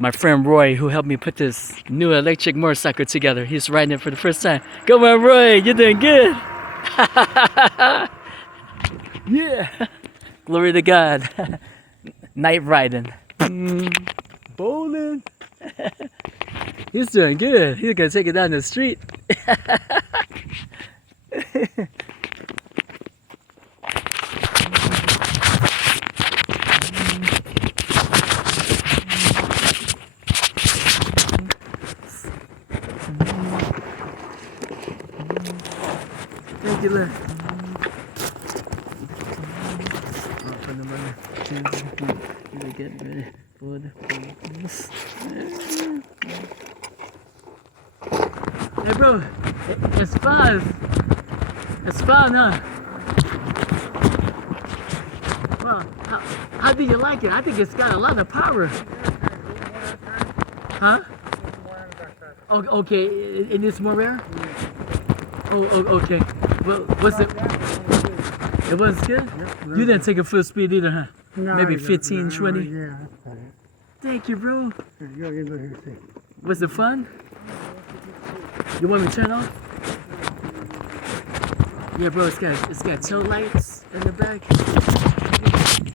my friend Roy, who helped me put this new electric motorcycle together. He's riding it for the first time. Come on, Roy, you're doing good. Yeah. Glory to God. Night riding. Bowling. He's doing good. He's gonna take it down the street. Thank you, Lynn. We're getting ready for the focus. Hey bro, it's fun. It's fun, huh? Well, how do you like it? I think it's got a lot of power. Huh? Oh, okay, it needs more air? Oh, okay. Well, what's it? It was good? You didn't take a full speed either, huh? No, Maybe 15, 20? Yeah, that's fine. Thank you, bro. Here, you go here, see. Was it fun? You want me to turn off? Yeah, bro, it's got tail lights in the back.